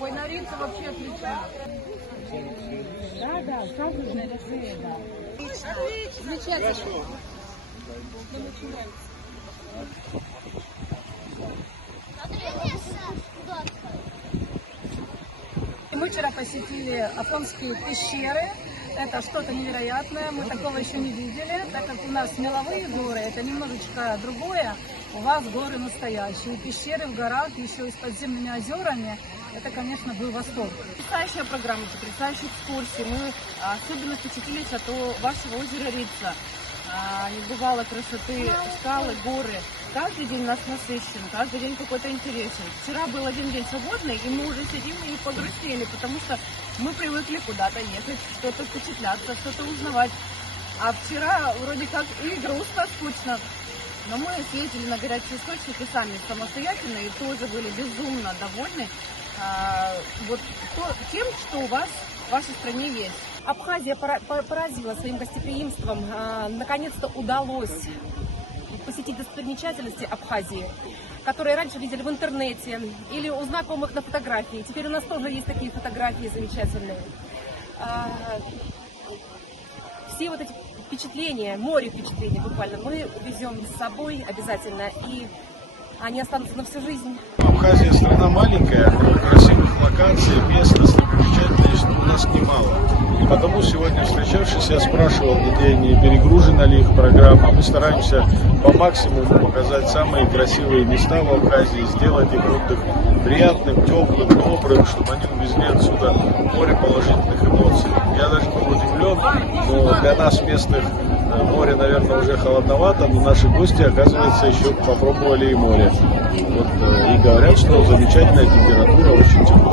Ой, Норильцы вообще отлично. Да, сразу же нарисуем, да. Замечательно. Нам очень нравится. Мы вчера посетили Афонские пещеры. Это что-то невероятное, мы такого еще не видели, так как у нас меловые горы, это немножечко другое, у вас горы настоящие, пещеры в горах, еще и с подземными озерами, это, конечно, был восторг. Потрясающая программа, потрясающие экскурсии, мы особенно впечатлились от вашего озера Рица, небывалой красоты, скалы, горы. Каждый день у нас насыщен, каждый день какой-то интересен. Вчера был один день свободный, и мы уже сидим и погрустили, потому что мы привыкли куда-то ехать, что-то впечатляться, что-то узнавать. А вчера вроде как и грустно, скучно. Но мы съездили на горячие источники сами самостоятельно и тоже были безумно довольны тем, что у вас в вашей стране есть. Абхазия поразила своим гостеприимством. Наконец-то удалось посетить достопримечательности Абхазии, которые раньше видели в интернете или у знакомых на фотографии. Теперь у нас тоже есть такие фотографии замечательные. Все вот эти впечатления, море впечатлений буквально, мы увезем с собой обязательно, и они останутся на всю жизнь. Абхазия страна маленькая, красивых локаций, мест, достопримечательностей у нас немало. И потому сегодня, встречавшись, я спрашивал людей, не перегружена ли их программа. Мы стараемся по максимуму показать самые красивые места в Абхазии, сделать их отдых приятным, теплым, добрым, чтобы они увезли отсюда море положительных эмоций. Я даже был удивлен, но для нас местных море, наверное, уже холодновато, но наши гости, оказывается, еще попробовали и море. И говорят, что замечательная температура, очень тепло.